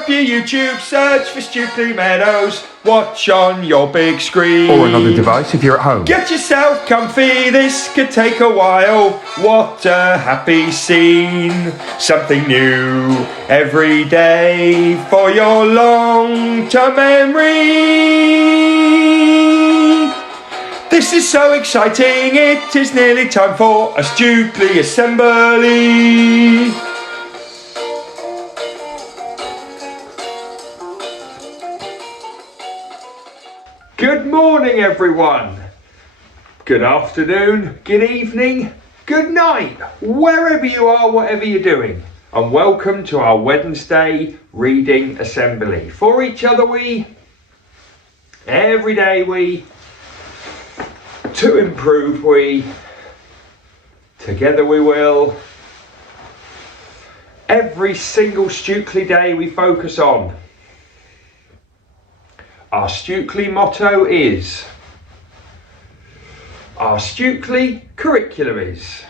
up your YouTube, search for Stukeley Meadows, watch on your big screen. Or another device if you're at home. Get yourself comfy, this could take a while. What a happy scene. Something new every day for your long-term memory. This is so exciting, it is nearly time for a Stukeley assembly. Good morning, everyone. Good afternoon, good evening, good night, wherever you are, whatever you're doing. And welcome to our Wednesday reading assembly. For each other we, every day we, to improve we, together we will. Every single Stukeley day we focus on. Our Stukeley motto is, our Stukeley curriculum is,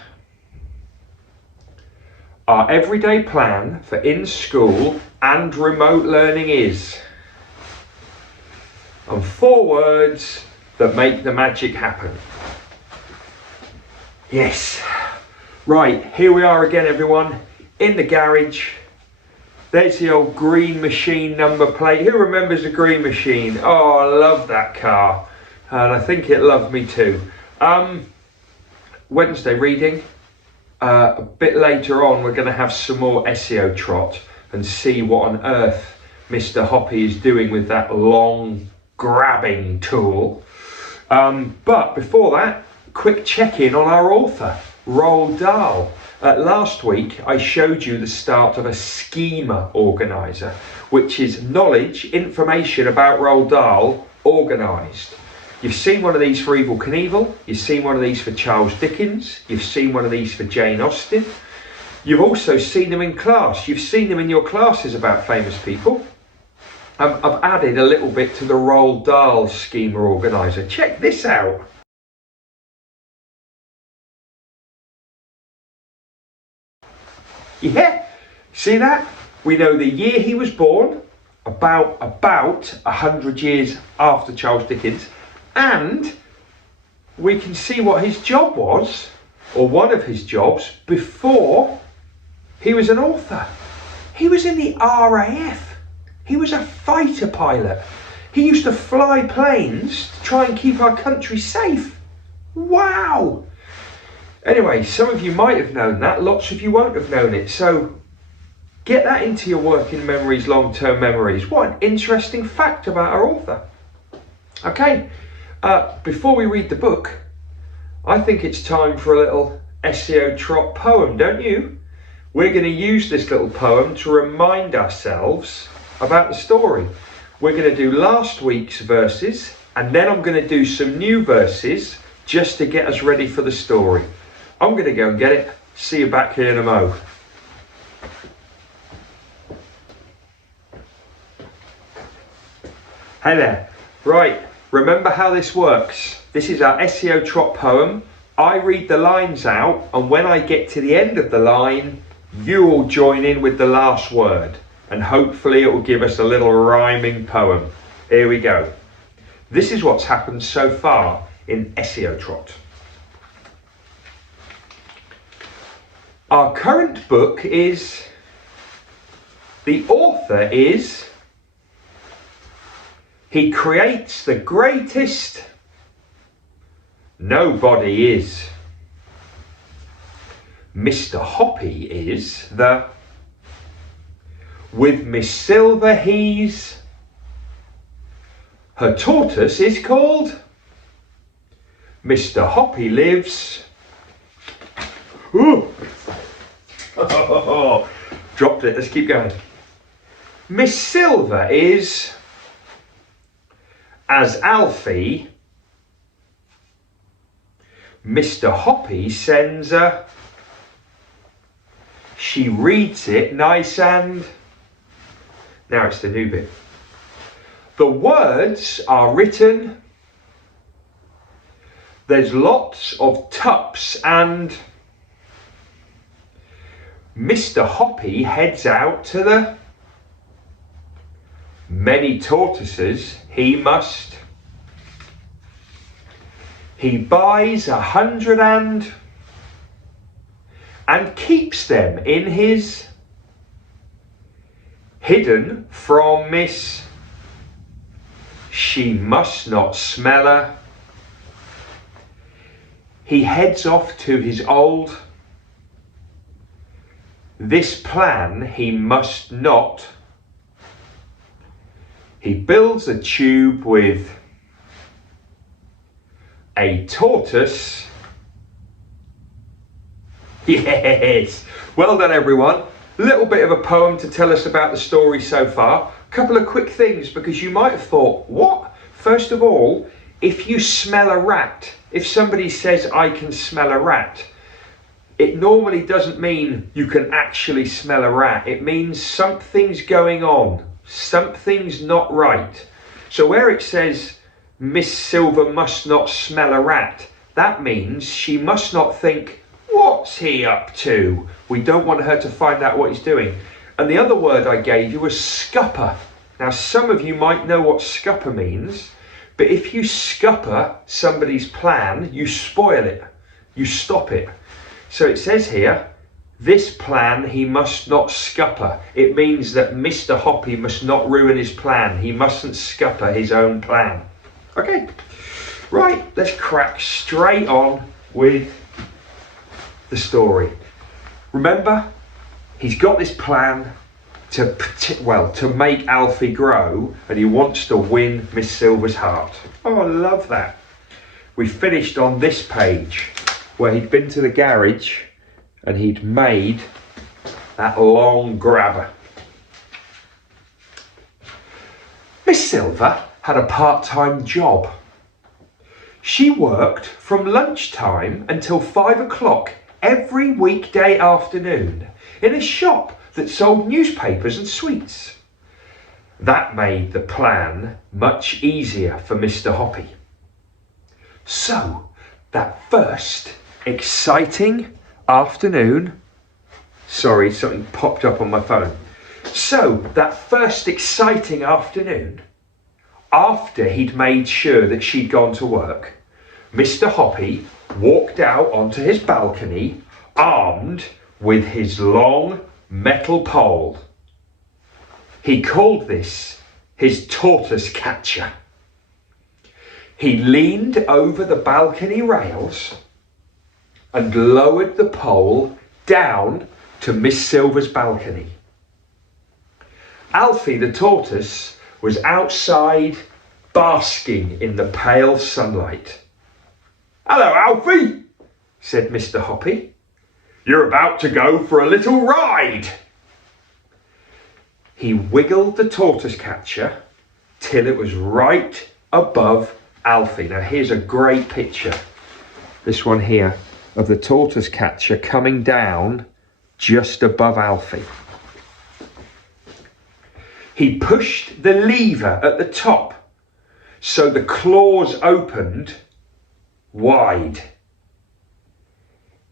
our everyday plan for in-school and remote learning is, and 4 words that make the magic happen. Yes, right, here we are again, everyone, in the garage. There's the old green machine number plate. Who remembers the green machine? Oh, I love that car. And I think it loved me too. Wednesday reading. A bit later on, we're going to have some more SEO trot and see what on earth Mr. Hoppy is doing with that long grabbing tool. But before that, quick check-in on our author, Roald Dahl. Last week I showed you the start of a schema organiser, which is knowledge, information about Roald Dahl organised. You've seen one of these for Evel Knievel, you've seen one of these for Charles Dickens, you've seen one of these for Jane Austen. You've also seen them in class, you've seen them in your classes about famous people. I've added a little bit to the Roald Dahl schema organiser. Check this out. Yeah, see that? We know the year he was born, about 100 years after Charles Dickens, and we can see what his job was, or one of his jobs, before he was an author. He was in the RAF. He was a fighter pilot. He used to fly planes to try and keep our country safe. Wow! Anyway, some of you might have known that, lots of you won't have known it, so get that into your working memories, long-term memories. What an interesting fact about our author. Okay, before we read the book, I think it's time for a little SEO trot poem, don't you? We're going to use this little poem to remind ourselves about the story. We're going to do last week's verses, and then I'm going to do some new verses just to get us ready for the story. I'm going to go and get it. See you back here in a mo. Hey there. Right, remember how this works. This is our SEO trot poem. I read the lines out, and when I get to the end of the line, you all join in with the last word. And hopefully it will give us a little rhyming poem. Here we go. This is what's happened so far in SEO trot. Our current book is, the author is, he creates the greatest, nobody is. Mr. Hoppy is the, with Miss Silver he's, her tortoise is called, Mr. Hoppy lives, ooh. Oh, dropped it, let's keep going. Miss Silver is, as Alfie, Mr. Hoppy sends her, she reads it nice and, now it's the new bit. The words are written, there's lots of tups and Mr. Hoppy heads out to the Many tortoises he must. He buys 100 and keeps them in his hidden from Miss. She must not smell her. He heads off to his old. This plan he must not. He builds a tube with a tortoise. Yes, well done everyone. A little bit of a poem to tell us about the story so far. A couple of quick things, because you might have thought, what? First of all, if you smell a rat, if somebody says I can smell a rat, it normally doesn't mean you can actually smell a rat. It means something's going on. Something's not right. So where it says Miss Silver must not smell a rat, that means she must not think, what's he up to? We don't want her to find out what he's doing. And the other word I gave you was scupper. Now some of you might know what scupper means, but if you scupper somebody's plan, you spoil it, you stop it. So it says here, this plan he must not scupper. It means that Mr. Hoppy must not ruin his plan. He mustn't scupper his own plan. Okay, right, let's crack straight on with the story. Remember, he's got this plan to make Alfie grow, and he wants to win Miss Silver's heart. Oh, I love that. We finished on this page where he'd been to the garage and he'd made that long grabber. Miss Silver had a part-time job. She worked from lunchtime until 5 o'clock every weekday afternoon in a shop that sold newspapers and sweets. That made the plan much easier for Mr. Hoppy. So, that first exciting afternoon, sorry, something popped up on my phone. So, that first exciting afternoon, after he'd made sure that she'd gone to work, Mr. Hoppy walked out onto his balcony, armed with his long metal pole. He called this his tortoise catcher. He leaned over the balcony rails and lowered the pole down to Miss Silver's balcony. Alfie the tortoise was outside basking in the pale sunlight. "Hello, Alfie," said Mr. Hoppy. "You're about to go for a little ride." He wiggled the tortoise catcher till it was right above Alfie. Now here's a great picture, this one here, of the tortoise catcher coming down just above Alfie. He pushed the lever at the top so the claws opened wide.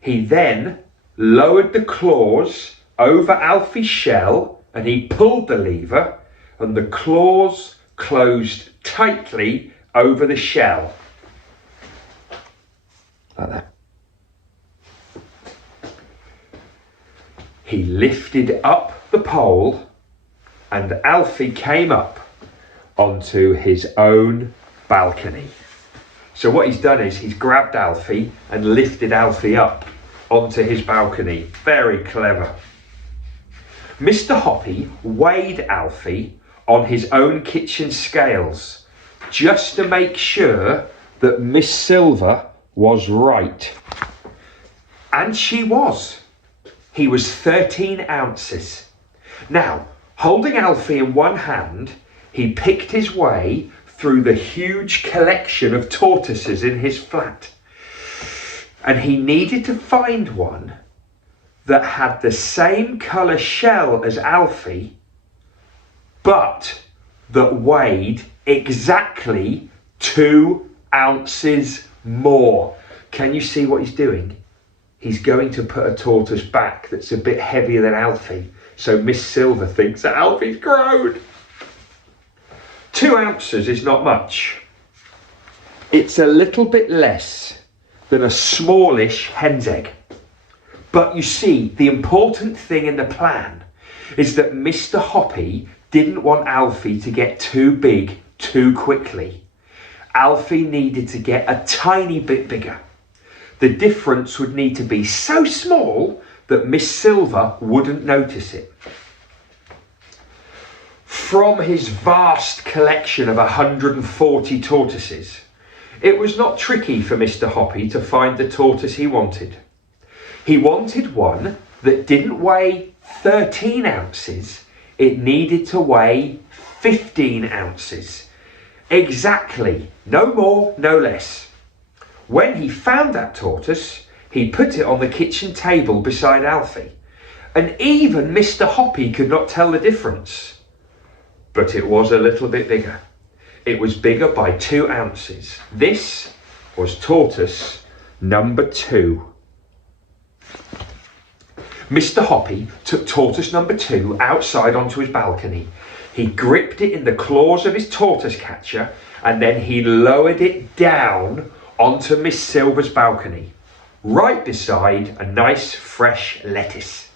He then lowered the claws over Alfie's shell and he pulled the lever and the claws closed tightly over the shell. Like that. He lifted up the pole and Alfie came up onto his own balcony. So what he's done is he's grabbed Alfie and lifted Alfie up onto his balcony. Very clever. Mr. Hoppy weighed Alfie on his own kitchen scales just to make sure that Miss Silver was right. And she was. He was 13 ounces. Now, holding Alfie in one hand, he picked his way through the huge collection of tortoises in his flat. And he needed to find one that had the same colour shell as Alfie, but that weighed exactly 2 ounces more. Can you see what he's doing? He's going to put a tortoise back that's a bit heavier than Alfie, so Miss Silver thinks that Alfie's grown. 2 ounces is not much. It's a little bit less than a smallish hen's egg. But you see, the important thing in the plan is that Mr. Hoppy didn't want Alfie to get too big too quickly. Alfie needed to get a tiny bit bigger. The difference would need to be so small that Miss Silver wouldn't notice it. From his vast collection of 140 tortoises, it was not tricky for Mr. Hoppy to find the tortoise he wanted. He wanted one that didn't weigh 13 ounces, it needed to weigh 15 ounces. Exactly, no more, no less. When he found that tortoise, he put it on the kitchen table beside Alfie, and even Mr. Hoppy could not tell the difference. But it was a little bit bigger. It was bigger by 2 ounces. This was tortoise number 2. Mr. Hoppy took tortoise number 2 outside onto his balcony. He gripped it in the claws of his tortoise catcher, and then he lowered it down onto Miss Silver's balcony, right beside a nice fresh lettuce.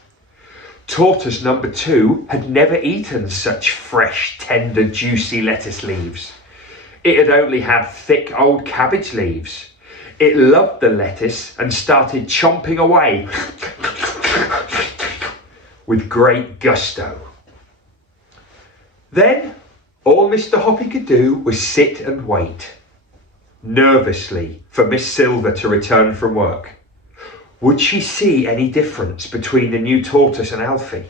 Tortoise number 2 had never eaten such fresh, tender, juicy lettuce leaves. It had only had thick old cabbage leaves. It loved the lettuce and started chomping away with great gusto. Then all Mr. Hoppy could do was sit and wait, nervously, for Miss Silver to return from work. Would she see any difference between the new tortoise and Alfie?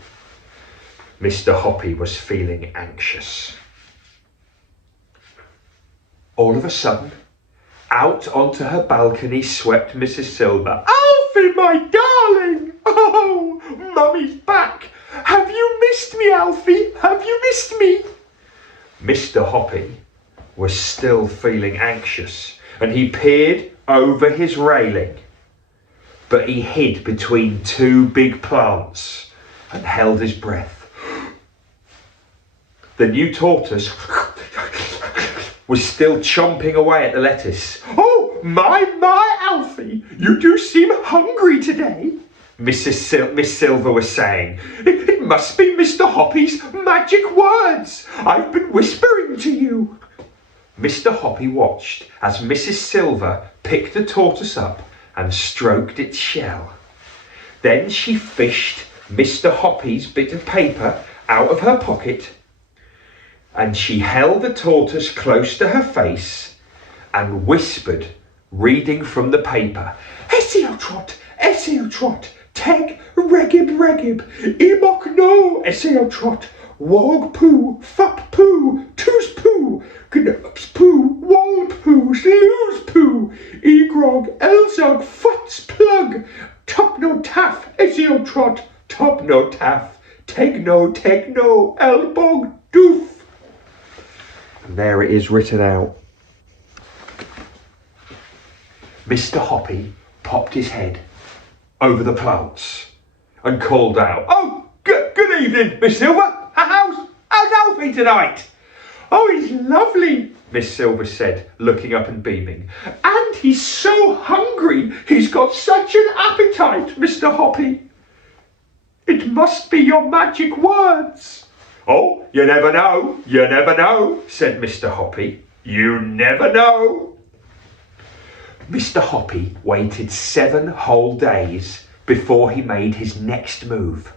Mr. Hoppy was feeling anxious. All of a sudden, out onto her balcony swept Mrs. Silver. "Alfie, my darling! Oh, Mummy's back! Have you missed me, Alfie? Have you missed me?" Mr. Hoppy was still feeling anxious, and he peered over his railing. But he hid between 2 big plants and held his breath. The new tortoise was still chomping away at the lettuce. "Oh, my, Alfie, you do seem hungry today," Miss Silver was saying. It must be Mr. Hoppy's magic words. I've been whispering to you." Mr. Hoppy watched as Mrs. Silver picked the tortoise up and stroked its shell. Then she fished Mr. Hoppy's bit of paper out of her pocket, and she held the tortoise close to her face and whispered, reading from the paper, Eseotrot, teg regib, imok no Eseotrot, wog poo, fup poo, toos poo, gnups poo, wall poo, slooze poo, egrog, elzog, futs plug, top no taff, Eseotrot, top no taff, teg no, elbog, doof. And there it is written out. Mr. Hoppy popped his head over the plants and called out, "Oh, good evening, Miss Silver. How's Alfie tonight?" "Oh, he's lovely," Miss Silver said, looking up and beaming. "And he's so hungry. He's got such an appetite, Mr. Hoppy." "It must be your magic words." "Oh, you never know, said Mr. Hoppy. "You never know." Mr. Hoppy waited 7 whole days before he made his next move.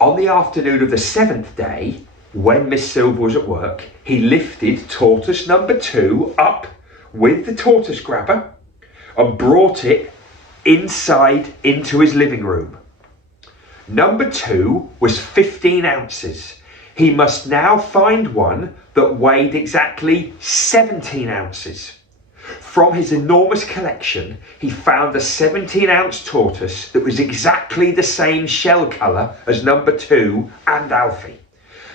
On the afternoon of the 7th day, when Miss Silver was at work, he lifted tortoise number 2 up with the tortoise grabber and brought it inside into his living room. Number 2 was 15 ounces. He must now find one that weighed exactly 17 ounces. From his enormous collection, he found a 17-ounce tortoise that was exactly the same shell colour as number 2 and Alfie.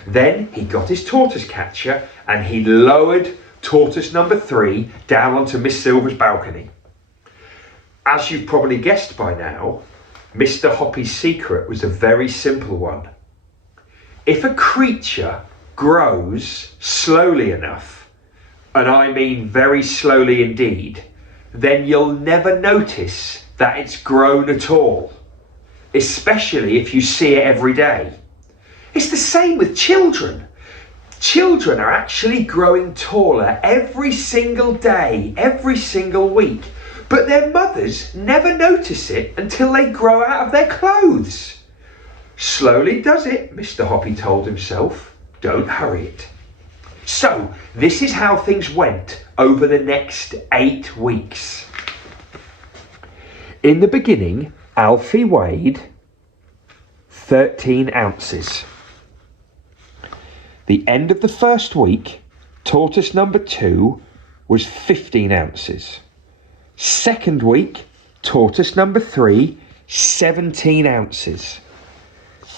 Then he got his tortoise catcher and he lowered tortoise number 3 down onto Miss Silver's balcony. As you've probably guessed by now, Mr. Hoppy's secret was a very simple one. If a creature grows slowly enough, and I mean very slowly indeed, then you'll never notice that it's grown at all, especially if you see it every day. It's the same with children. Children are actually growing taller every single day, every single week, but their mothers never notice it until they grow out of their clothes. Slowly does it, Mr. Hoppy told himself. Don't hurry it. So, this is how things went over the next 8 weeks. In the beginning, Alfie weighed 13 ounces. The end of the first week, tortoise number 2 was 15 ounces. Second week, tortoise number 3, 17 ounces.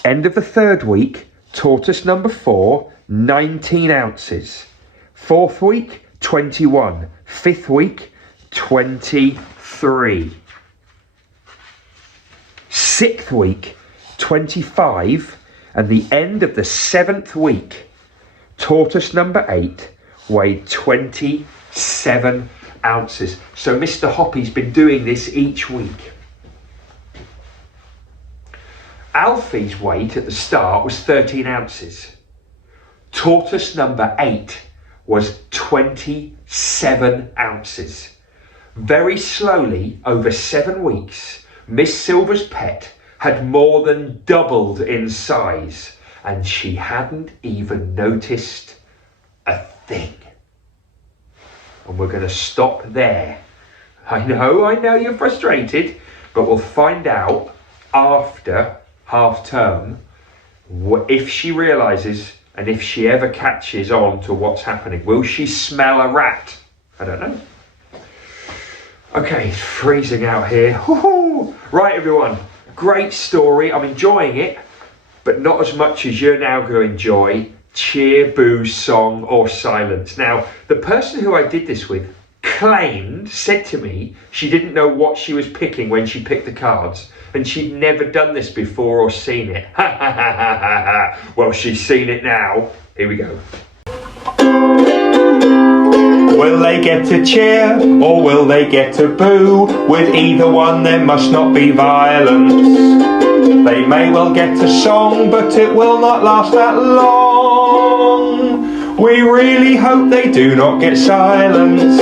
End of the third week, tortoise number 4, 19 ounces. Fourth week, 21. Fifth week, 23. Sixth week, 25. And the end of the seventh week, tortoise number 8 weighed 27 ounces. So Mr. Hoppy's been doing this each week. Alfie's weight at the start was 13 ounces. Tortoise number 8 was 27 ounces. Very slowly, over 7 weeks, Miss Silver's pet had more than doubled in size, and she hadn't even noticed a thing. And we're going to stop there. I know you're frustrated, but we'll find out after half term if she realises and if she ever catches on to what's happening. Will she smell a rat? I don't know. Okay, it's freezing out here. Woo-hoo! Right, everyone, great story. I'm enjoying it, but not as much as you're now going to enjoy Cheer, Boo, Song or Silence. Now, the person who I did this with said to me she didn't know what she was picking when she picked the cards, and she'd never done this before or seen it. Well, she's seen it now. Here we go. Will they get to cheer or will they get to boo? With either one there must not be violence. They may well get a song, but it will not last that long. We really hope they do not get silence.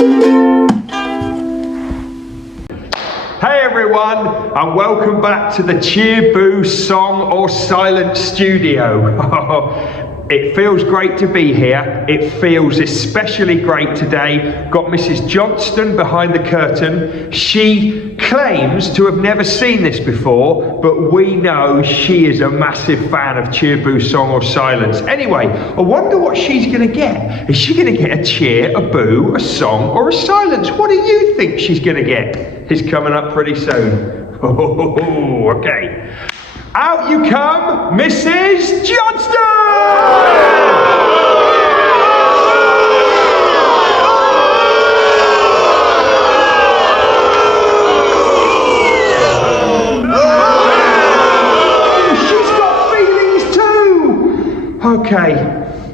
Hey everyone, and welcome back to the Cheer, Boo, Song or Silence studio. It feels great to be here. It feels especially great today. Got Mrs. Johnston behind the curtain. She claims to have never seen this before, but we know she is a massive fan of Cheer, Boo, Song or Silence. Anyway, I wonder what she's going to get. Is she going to get a cheer, a boo, a song or a silence? What do you think she's going to get? It's coming up pretty soon. Oh, okay. Out you come, Mrs. Johnston! She's got feelings too! Okay.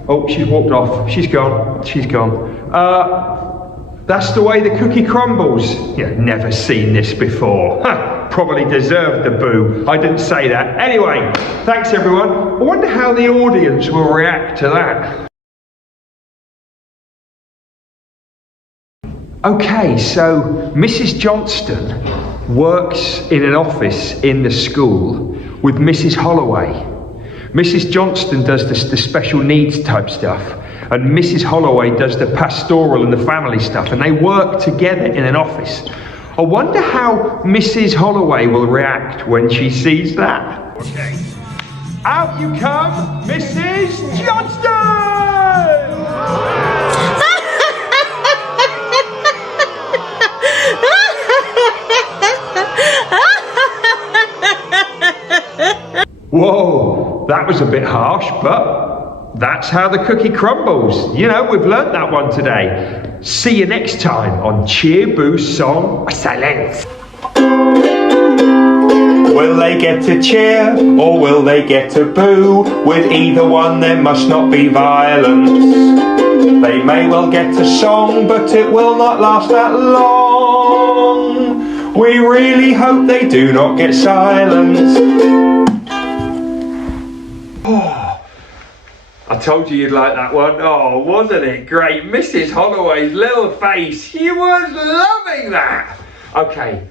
Oh, she's walked off. She's gone. She's gone. That's the way the cookie crumbles. You've never seen this before. Probably deserved the boo. I didn't say that. Anyway, thanks everyone. I wonder how the audience will react to that. Okay, so Mrs. Johnston works in an office in the school with Mrs. Holloway. Mrs. Johnston does the special needs type stuff, and Mrs. Holloway does the pastoral and the family stuff, and they work together in an office. I wonder how Mrs. Holloway will react when she sees that. Okay. Out you come, Mrs. Johnston! Whoa, that was a bit harsh, but that's how the cookie crumbles. You know, we've learnt that one today. See you next time on Cheer, Boo, Song or Silence. Will they get to cheer or will they get to boo? With either one there must not be violence. They may well get a song, but it will not last that long. We really hope they do not get silence. Oh, I told you you'd like that one. Oh, wasn't it great? Mrs. Holloway's little face, she was loving that. Okay,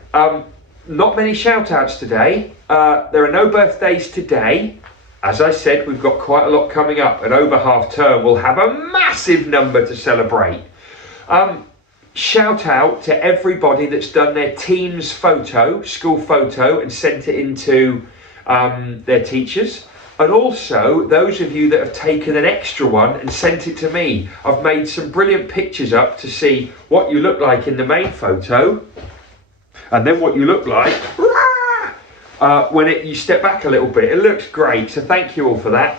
not many shout outs today. There are no birthdays today. As I said, we've got quite a lot coming up, and over half term we'll have a massive number to celebrate. Shout out to everybody that's done their team's photo, school photo, and sent it into their teachers. And also those of you that have taken an extra one and sent it to me. I've made some brilliant pictures up to see what you look like in the main photo, and then what you look like when you step back a little bit. It looks great, so thank you all for that.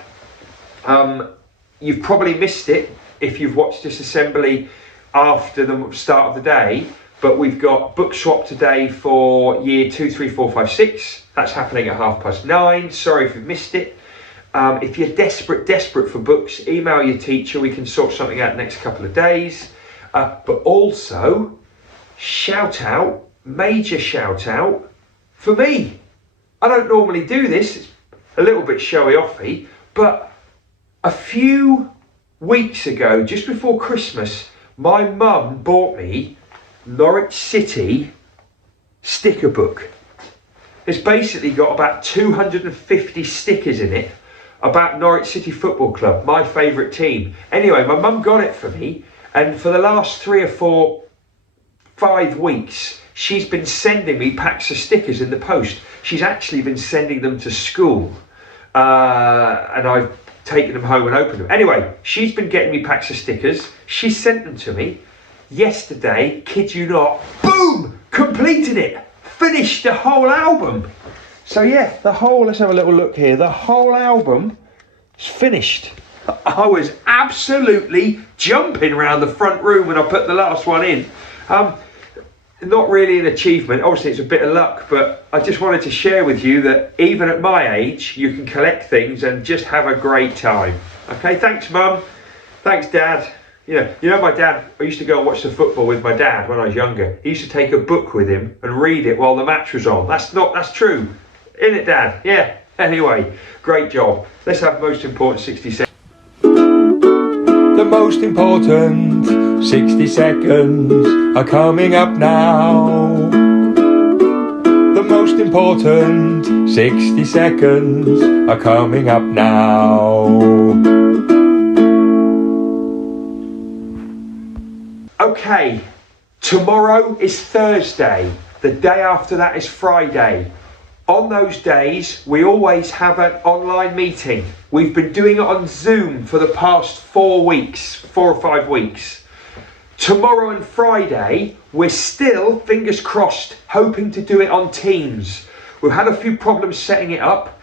You've probably missed it if you've watched this assembly after the start of the day, but we've got book swap today for year 2, 3, 4, 5, 6. That's happening at 9:30. Sorry if you've missed it. If you're desperate for books, email your teacher. We can sort something out the next couple of days. But also, major shout out for me. I don't normally do this, it's a little bit showy-offy, but a few weeks ago, just before Christmas, my mum bought me Norwich City sticker book. It's basically got about 250 stickers in it about Norwich City Football Club, my favourite team. Anyway, my mum got it for me, and for the last 3 or 4, 5 weeks, she's been sending me packs of stickers in the post. She's actually been sending them to school, and I've taken them home and opened them. Anyway, she's been getting me packs of stickers. She sent them to me yesterday, kid you not, boom, completed it, finished the whole album. So yeah, let's have a little look here. The whole album is finished. I was absolutely jumping around the front room when I put the last one in. Not really an achievement, obviously it's a bit of luck, but I just wanted to share with you that even at my age, you can collect things and just have a great time. Okay, thanks Mum, thanks Dad. You know my dad, I used to go and watch the football with my dad when I was younger. He used to take a book with him and read it while the match was on. That's true, isn't it Dad? Yeah, anyway, great job. Let's have most important 60 seconds. The most important 60 seconds are coming up now. The most important 60 seconds are coming up now. Okay, tomorrow is Thursday. The day after that is Friday. On those days, we always have an online meeting. We've been doing it on Zoom for the past 4 or 5 weeks. Tomorrow and Friday, we're still, fingers crossed, hoping to do it on Teams. We've had a few problems setting it up.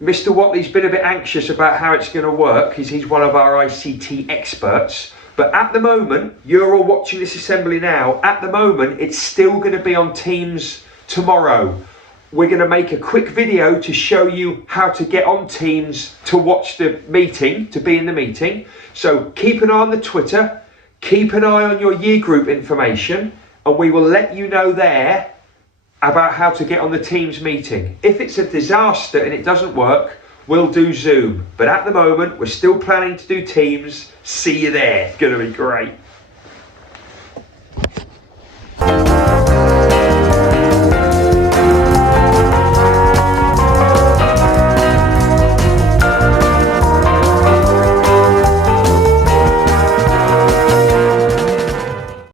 Mr. Watley's been a bit anxious about how it's going to work because he's one of our ICT experts. But at the moment, you're all watching this assembly now, at the moment, it's still going to be on Teams tomorrow. We're going to make a quick video to show you how to get on Teams to watch the meeting, to be in the meeting. So keep an eye on the Twitter, keep an eye on your year group information, and we will let you know there about how to get on the Teams meeting. If it's a disaster and it doesn't work, we'll do Zoom. But at the moment, we're still planning to do Teams. See you there. It's going to be great.